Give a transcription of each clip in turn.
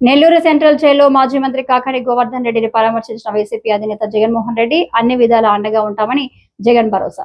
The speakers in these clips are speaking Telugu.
నెల్లూరు సెంట్రల్ జైల్లో మాజీ మంత్రి కాకాడి గోవర్ధన్ రెడ్డిని పరామర్శించిన వైసీపీ అధినేత జగన్మోహన్ రెడ్డి అన్ని విధాల అండగా ఉంటామని జగన్ భరోసా.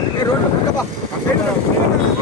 ఈ మెయిన్ రోడ్లో రోడ్డు